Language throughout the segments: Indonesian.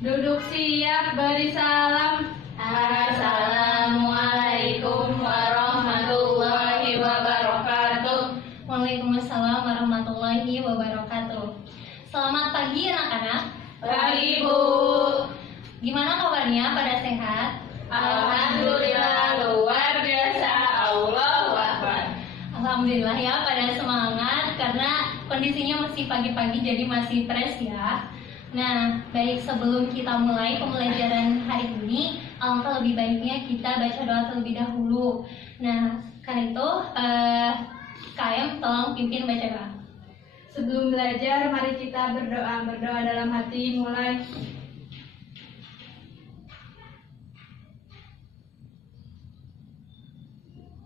Duduk siap, beri salam. Assalamualaikum warahmatullahi wabarakatuh. Waalaikumsalam warahmatullahi wabarakatuh. Selamat pagi anak-anak. Pagi, Bu. Gimana kabarnya? Pada sehat? Alhamdulillah, luar biasa. Allahu Akbar. Alhamdulillah ya, pada semangat karena kondisinya masih pagi-pagi jadi masih fresh ya. Nah, baik, sebelum kita mulai pembelajaran hari ini, alangkah lebih baiknya kita baca doa terlebih dahulu. Nah, karena itu KM tolong pimpin baca doa. Sebelum belajar, mari kita berdoa. Berdoa dalam hati, mulai.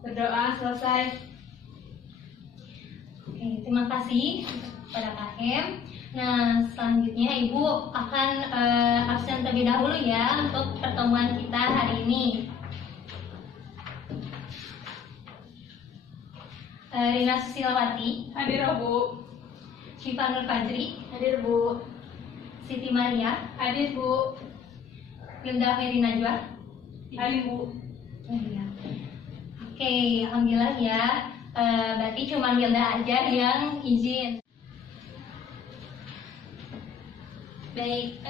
Berdoa selesai. Oke, terima kasih kepada KM. Nah, selanjutnya Ibu akan absen terlebih dahulu ya untuk pertemuan kita hari ini. Rina Susilawati, Hadir, Bu. Syifa Nur Fajri, Hadir, Bu. Siti Maria, Hadir, Bu. Wilda Meri Najwa. Hadir, Bu. Iya. Oke, alhamdulillah ya. Berarti cuma Wilda aja yang izin. Baik,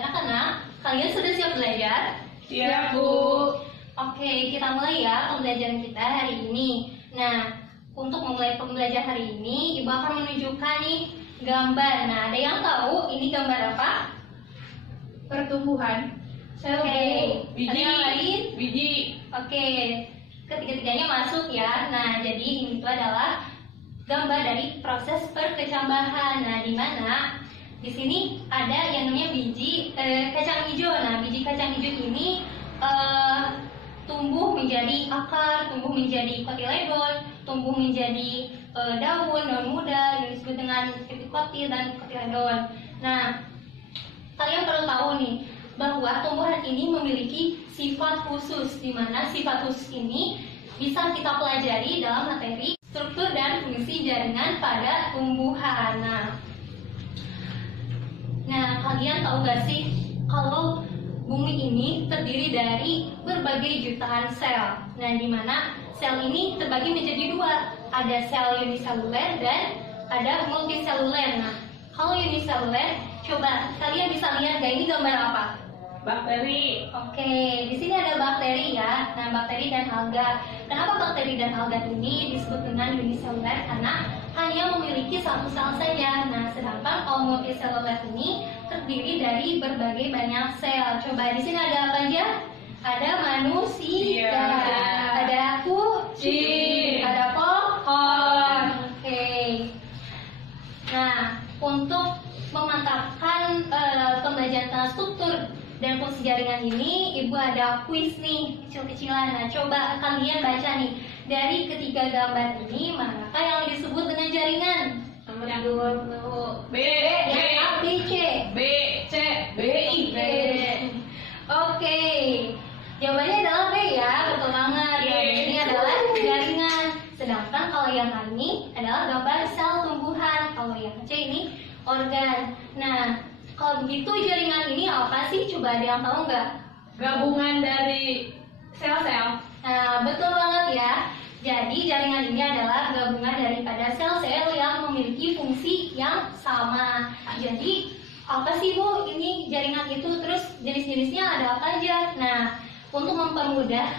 anak-anak, kalian sudah siap belajar? Siap, Bu. Oke, kita mulai ya pembelajaran kita hari ini. Nah, untuk memulai pembelajaran hari ini, Ibu akan menunjukkan nih gambar. Nah, ada yang tahu ini gambar apa? Pertumbuhan. Sel, Oke, Bu. ada yang lain? Biji. Oke, ketiga-tiganya masuk ya. Nah, jadi ini tuh adalah gambar dari proses perkecambahan. Nah, di mana di sini ada yang namanya biji kacang hijau. Nah, biji kacang hijau ini tumbuh menjadi akar, tumbuh menjadi kotiledon, tumbuh menjadi daun muda yang disebut dengan epikotil dan kotiledon. Nah, kalian perlu tahu nih bahwa tumbuhan ini memiliki sifat khusus, di mana sifat khusus ini bisa kita pelajari dalam materi struktur dan fungsi jaringan pada tumbuhan. Nah, kalian tahu gak sih kalau bumi ini terdiri dari berbagai jutaan sel. Nah, di mana sel ini terbagi menjadi dua, ada sel uniseluler dan ada multiseluler. Nah, kalau uniseluler, coba kalian bisa lihat gak ini gambar apa? Bakteri. Oke, di sini ada bakteri ya. Nah, bakteri dan alga. Kenapa bakteri dan alga ini disebut dengan uniseluler? Karena hanya memiliki satu sel saja. Nah, sedangkan kalau multiseluler ini terdiri dari berbagai banyak sel. Coba di sini ada apa aja? Ada manusia, ada kucing, ada pohon. Oke. Nah, untuk memantapkan pembelajaran tentang struktur dan fungsi jaringan ini, Ibu ada kuis nih, kecil-kecilan. Nah, coba kalian baca nih, dari ketiga gambar ini, manakah yang disebut dengan jaringan? Yang dulu. B. Yang A, B, C. B, C, B, I, B. Oke, jawabannya adalah B ya, betul banget. Ya, ini adalah jaringan. Sedangkan kalau yang A ini adalah gambar sel tumbuhan. Kalau yang C ini organ. Nah, kalau begitu jaringan ini apa sih? Coba ada yang tahu nggak? Gabungan dari sel-sel. Nah, betul banget ya. Jadi jaringan ini adalah gabungan daripada sel-sel yang memiliki fungsi yang sama. Jadi apa sih Bu? Ini jaringan itu, terus jenis-jenisnya ada apa aja? Nah, untuk mempermudah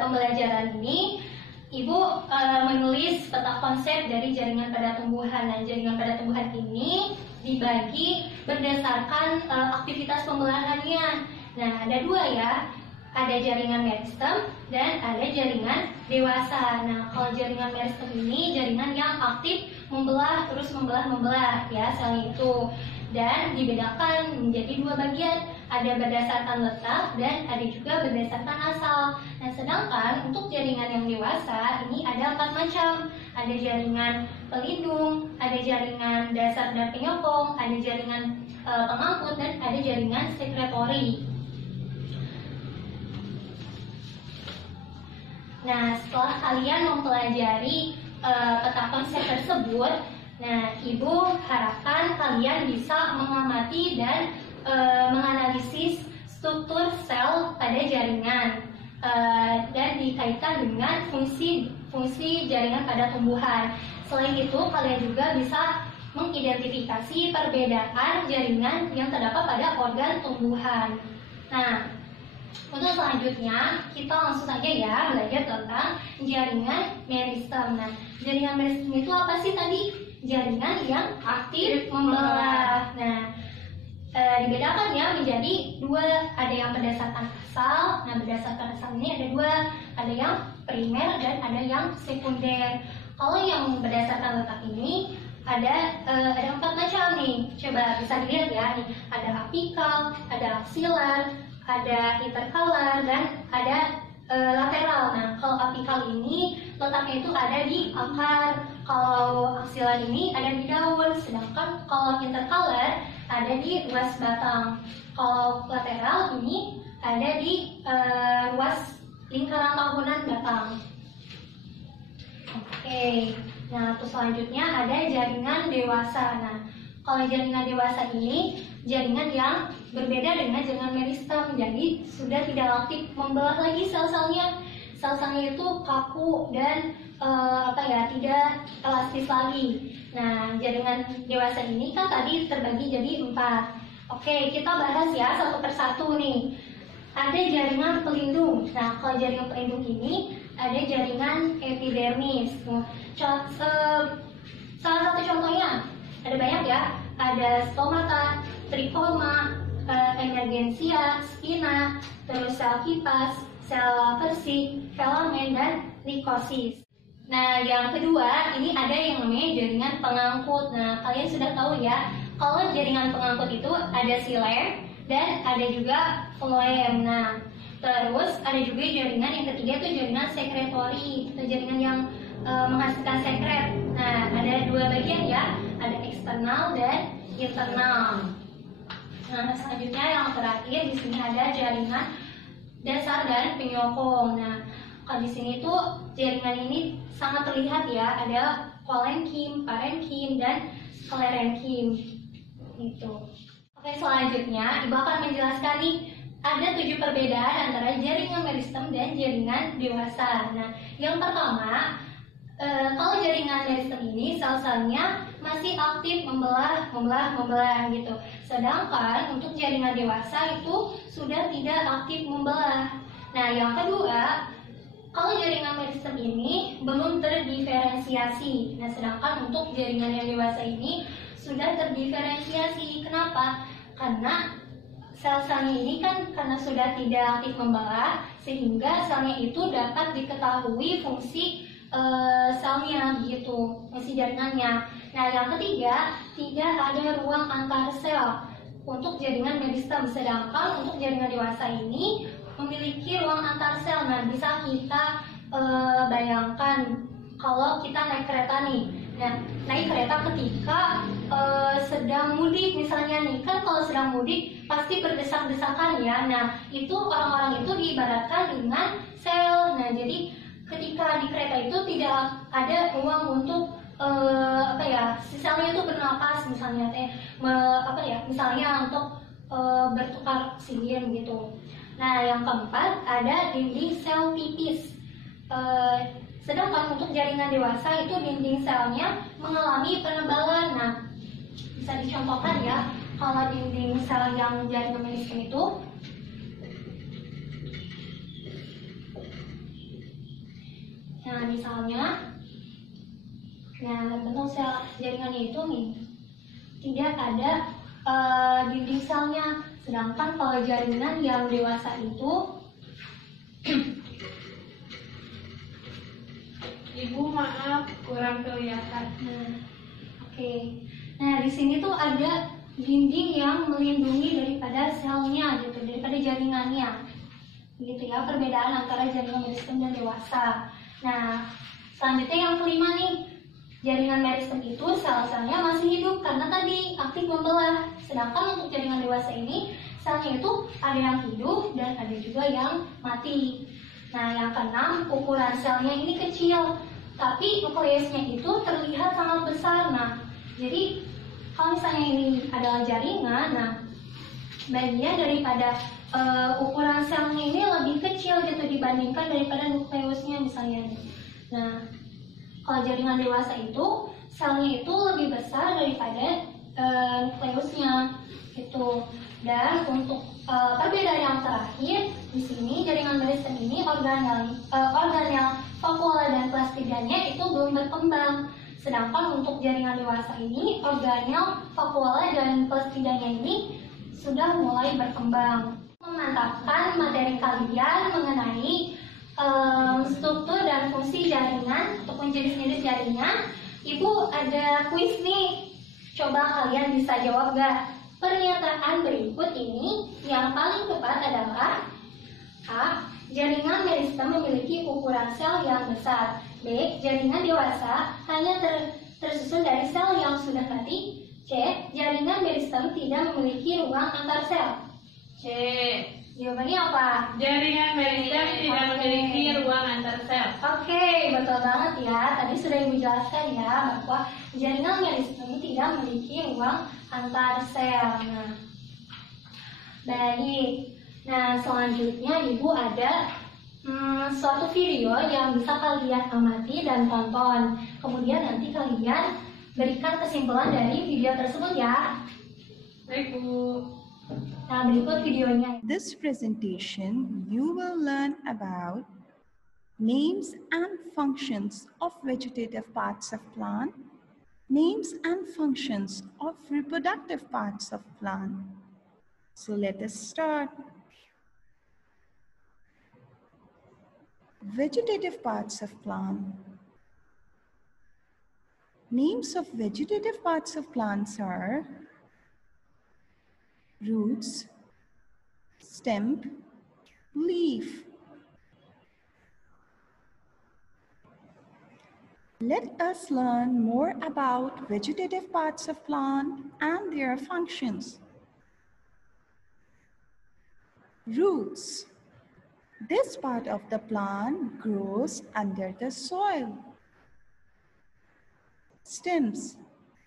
pembelajaran ini, Ibu menulis peta konsep dari jaringan pada tumbuhan. Nah, jaringan pada tumbuhan ini dibagi berdasarkan aktivitas pembelahannya. Nah, ada dua ya. Ada jaringan meristem dan ada jaringan dewasa. Nah, kalau jaringan meristem ini jaringan yang aktif membelah ya sel itu, dan dibedakan menjadi dua bagian, ada berdasarkan letak dan ada juga berdasarkan asal. Nah, sedangkan untuk jaringan yang dewasa ini ada 4 macam. Ada jaringan pelindung, ada jaringan dasar dan penyokong, ada jaringan pengangkut, dan ada jaringan sekretori. Nah, setelah kalian mempelajari peta konsep tersebut, nah, Ibu harapkan kalian bisa mengamati dan menganalisis struktur sel pada jaringan dan dikaitkan dengan fungsi jaringan pada tumbuhan. Selain itu, kalian juga bisa mengidentifikasi perbedaan jaringan yang terdapat pada organ tumbuhan. Nah, untuk selanjutnya kita langsung saja ya belajar tentang jaringan meristem. Nah, jaringan meristem itu apa sih tadi? Jaringan yang aktif membelah. Nah, dibedakan ya menjadi dua, ada yang berdasarkan asal. Nah, berdasarkan asal ini ada dua, ada yang primer dan ada yang sekunder. Kalau yang berdasarkan letak ini ada 4 macam nih. Coba bisa dilihat ya nih, ada apikal, ada aksilar, ada interkalar, dan ada lateral. Nah, kalau apikal ini letaknya itu ada di akar, kalau aksilar ini ada di daun, sedangkan kalau interkalar ada di ruas batang. Kalau lateral ini ada di ruas lingkaran tahunan batang. Oke, nah terus selanjutnya ada jaringan dewasa. Nah, kalau jaringan dewasa ini jaringan yang berbeda dengan jaringan meristem, jadi sudah tidak aktif membelah lagi sel-selnya. Sel-selnya itu kaku dan tidak elastis lagi. Nah, jaringan dewasa ini kan tadi terbagi jadi 4. Oke, kita bahas ya satu persatu nih. Ada jaringan pelindung. Nah, kalau jaringan pelindung ini ada jaringan epidermis. Nah, salah satu contohnya ada banyak ya. Ada stomata, trikoma, emergensia, spina, terus sel kipas, sel persik, filamen, dan likosis. Nah, yang kedua ini ada yang namanya jaringan pengangkut. Nah, kalian sudah tahu ya, kalau jaringan pengangkut itu ada silem dan ada juga floem. Nah, terus ada juga jaringan yang ketiga itu jaringan sekretori, atau jaringan yang menghasilkan sekret. Nah, ada dua bagian ya, ada eksternal dan internal. Nah, selanjutnya yang terakhir di sini ada jaringan dasar dan penyokong. Nah, kalau di sini tuh jaringan ini sangat terlihat ya, ada kolenkim, parenkim, dan sklerenkim. Gitu. Oke, selanjutnya Ibu akan menjelaskan nih ada 7 perbedaan antara jaringan meristem dan jaringan dewasa. Nah, yang pertama, kalau jaringan meristem ini sel-selnya masih aktif membelah gitu. Sedangkan untuk jaringan dewasa itu sudah tidak aktif membelah. Nah, yang kedua, kalau jaringan meristem ini belum terdiferensiasi. Nah, sedangkan untuk jaringan yang dewasa ini sudah terdiferensiasi. Kenapa? Karena sel-selnya ini kan karena sudah tidak aktif membelah, sehingga selnya itu dapat diketahui fungsi selnya gitu, fungsi jaringannya. Nah, yang ketiga, tidak ada ruang antar sel untuk jaringan meristem, sedangkan untuk jaringan dewasa ini memiliki ruang antar sel. Nah, bisa kita bayangkan kalau kita naik kereta nih. Nah, naik kereta ketika sedang mudik misalnya nih, kan kalau sedang mudik pasti berdesak-desakan ya. Nah, itu orang-orang itu diibaratkan dengan sel. Nah, jadi ketika di kereta itu tidak ada ruang untuk selnya itu bernapas misalnya misalnya untuk bertukar oksigen gitu. Nah, yang keempat ada dinding sel tipis. Sedangkan untuk jaringan dewasa itu dinding selnya mengalami penebalan. Nah, bisa dicontohkan ya, kalau dinding sel yang jaringan meristem itu misalnya, bentuk sel jaringannya itu nih tidak ada dinding selnya. Sedangkan kalau jaringan yang dewasa itu, Ibu maaf kurang kelihatan. Oke. Nah, di sini tuh ada dinding yang melindungi daripada selnya gitu, daripada jaringannya. Gitu ya, perbedaan antara jaringan meristem dan dewasa. Nah, selanjutnya yang kelima nih, jaringan meristem itu sel-selnya masih hidup karena tadi aktif membelah. Sedangkan untuk jaringan dewasa ini selnya itu ada yang hidup dan ada juga yang mati. Nah, yang keenam, ukuran selnya ini kecil, tapi nukleusnya itu terlihat sangat besar. Nah, jadi kalau misalnya ini adalah jaringan, nah bagian daripada ukuran selnya ini lebih kecil gitu dibandingkan daripada nukleusnya misalnya. Nah, kalau jaringan dewasa itu selnya itu lebih besar daripada nukleusnya gitu. Dan untuk perbedaan yang terakhir di sini, jaringan meristem ini organel vakuola dan plastidanya itu belum berkembang. Sedangkan untuk jaringan dewasa ini organel vakuola dan plastidanya ini sudah mulai berkembang. Memantapkan materi kalian mengenai struktur dan fungsi jaringan ataupun jenis-jenis jaringan, Ibu ada kuis nih. Coba kalian bisa jawab gak? Pernyataan berikut ini yang paling tepat adalah A. Jaringan meristem memiliki ukuran sel yang besar. B. Jaringan dewasa hanya tersusun dari sel yang sudah mati. C. Jaringan meristem tidak memiliki ruang antar sel. C. Jawabannya apa? Jaringan meristem tidak memiliki ruang antar sel. Oke, betul banget ya. Tadi sudah Ibu jelaskan ya bahwa jaringan meristem tidak memiliki ruang antar sel. Nah, baik. Nah, selanjutnya Ibu ada suatu video yang bisa kalian amati dan tonton. Kemudian nanti kalian berikan kesimpulan dari video tersebut ya. Baik, Bu. Nah, berikut videonya. This presentation, you will learn about names and functions of vegetative parts of plant, names and functions of reproductive parts of plant. So let us start. Vegetative parts of plant. Names of vegetative parts of plants are roots, stem, leaf. Let us learn more about vegetative parts of plant and their functions. Roots. This part of the plant grows under the soil. Stems.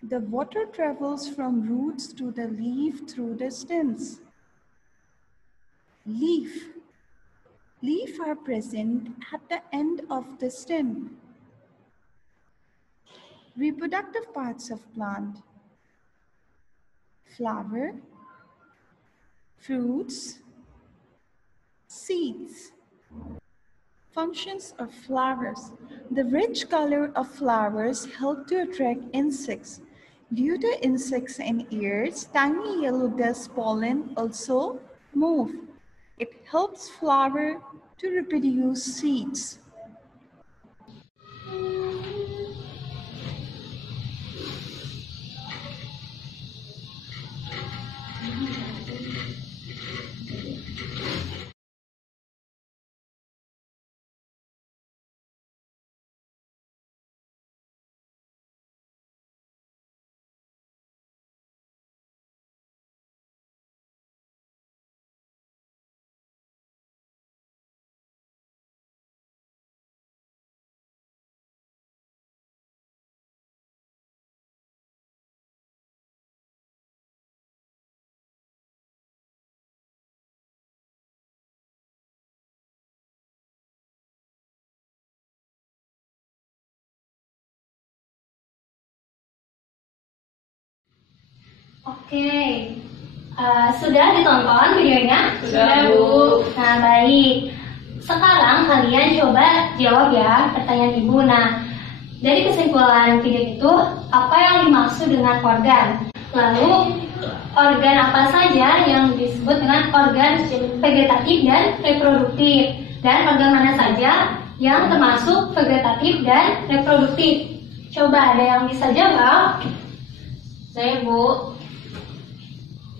The water travels from roots to the leaf through the stems. Leaf. Leaves are present at the end of the stem. Reproductive parts of plant. Flower, fruits, seeds. Functions of flowers. The rich color of flowers help to attract insects. Due to insects and ears, tiny yellow dust pollen also move. It helps flower to reproduce seeds. Oke, sudah ditonton videonya? Sudah, Bu. Nah, baik. Sekarang kalian coba jawab ya pertanyaan Ibu. Nah, dari kesimpulan video itu, apa yang dimaksud dengan organ? Lalu, organ apa saja yang disebut dengan organ vegetatif dan reproduktif? Dan organ mana saja yang termasuk vegetatif dan reproduktif? Coba ada yang bisa jawab? Saya, Bu.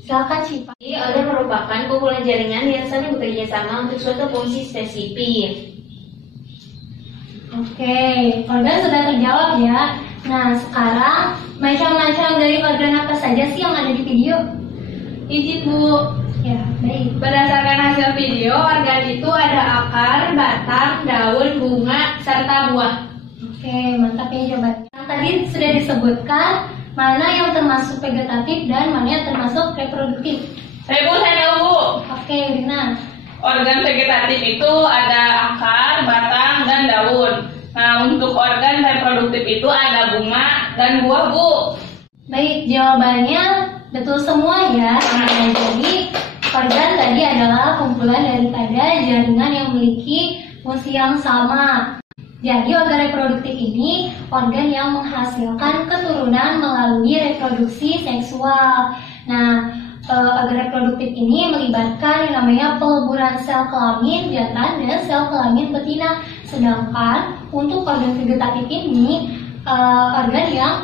Silakan Cipa. Jadi, organ merupakan kumpulan jaringan yang saling bekerja sama untuk suatu fungsi spesifik. Oke, organ sudah terjawab ya. Nah, sekarang macam-macam dari organ apa saja sih yang ada di video? Izin, Bu. Ya, baik. Berdasarkan hasil video, organ itu ada akar, batang, daun, bunga, serta buah. Oke, mantap ya jawabannya. Yang tadi sudah disebutkan mana yang termasuk vegetatif dan mana yang termasuk reproduktif. Saya tahu Bu. Oke, Rina. Organ vegetatif itu ada akar, batang, dan daun. Nah, untuk organ reproduktif itu ada bunga dan buah Bu. Baik, jawabannya betul semua ya. Nah, jadi organ tadi adalah kumpulan daripada jaringan yang memiliki fungsi yang sama. Jadi organ reproduktif ini organ yang menghasilkan keturunan melalui reproduksi seksual. Nah, organ reproduktif ini melibatkan yang namanya peleburan sel kelamin jantan dan sel kelamin betina. Sedangkan untuk organ vegetatif ini organ yang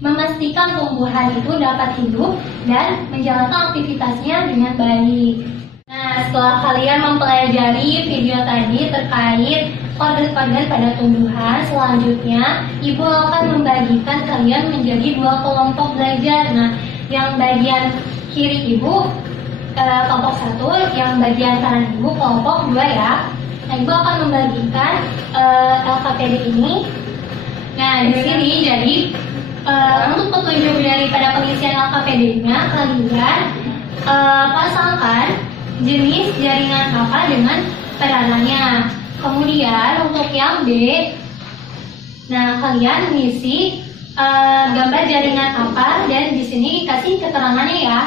memastikan tumbuhan itu dapat hidup dan menjalankan aktivitasnya dengan baik. Nah, setelah kalian mempelajari video tadi terkait organ-organ pada tumbuhan, selanjutnya Ibu akan membagikan kalian menjadi 2 kelompok belajar. Nah, yang bagian kiri Ibu kelompok 1, yang bagian kanan Ibu kelompok 2 ya. Nah, Ibu akan membagikan LKPD ini. Nah, di sini jadi untuk petunjuk daripada pengisian LKPD-nya, kalian pasangkan jenis jaringan apa dengan peranannya. Kemudian untuk yang B, nah kalian mengisi gambar jaringan apa dan di sini kasih keterangannya ya.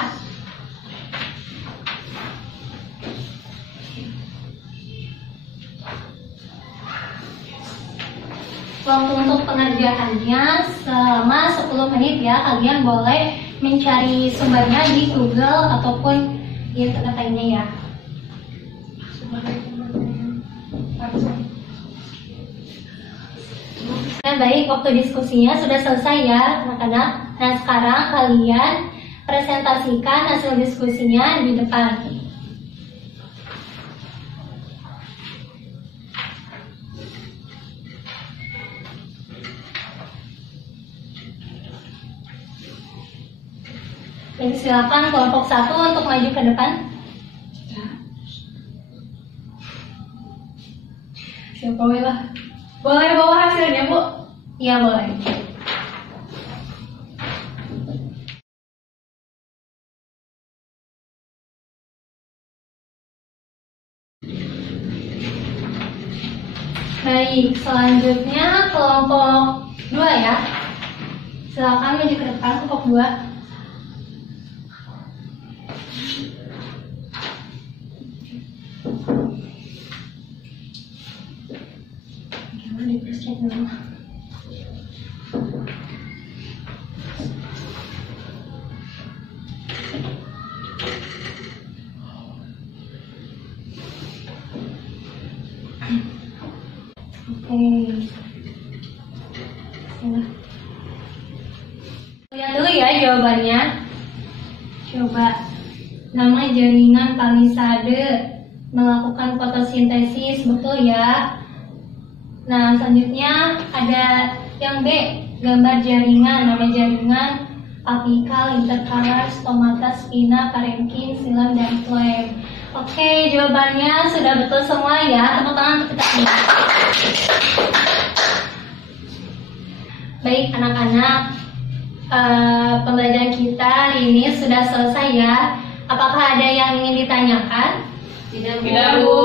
Waktu untuk pengerjaannya selama 10 menit ya, kalian boleh mencari sumbernya di Google ataupun di internet lainnya ya. Nah, baik, waktu diskusinya sudah selesai ya anak-anak. Nah, sekarang kalian presentasikan hasil diskusinya di depan. Jadi silakan kelompok 1 untuk maju ke depan. Siapa lah? Boleh bawa hasilnya Bu? Iya boleh. Baik, selanjutnya kelompok 2 ya. Silakan maju ke depan kelompok 2. Lihat dulu ya jawabannya. Coba, nama jaringan palisade melakukan fotosintesis, betul ya. Nah, selanjutnya ada yang B, gambar jaringan, nama jaringan apical, intercallar, stomata, spina, parenkim, xilem, dan phloem. Oke, jawabannya sudah betul semua ya. Tepuk tangan untuk kita semua. Baik anak-anak, pembelajaran kita hari ini sudah selesai ya. Apakah ada yang ingin ditanyakan? Tidak Bu.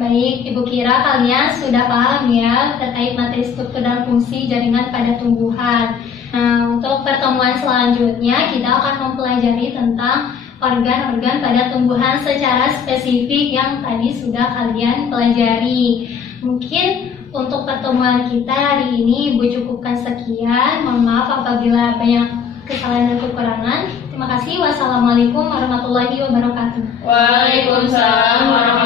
Baik, Ibu kira kalian sudah paham ya terkait materi struktur dan fungsi jaringan pada tumbuhan. Nah, untuk pertemuan selanjutnya kita akan mempelajari tentang organ-organ pada tumbuhan secara spesifik yang tadi sudah kalian pelajari. Mungkin untuk pertemuan kita hari ini Ibu cukupkan sekian. Mohon maaf apabila banyak kesalahan dan kekurangan. Terima kasih. Wassalamualaikum warahmatullahi wabarakatuh. Waalaikumsalam warahmatullahi wabarakatuh.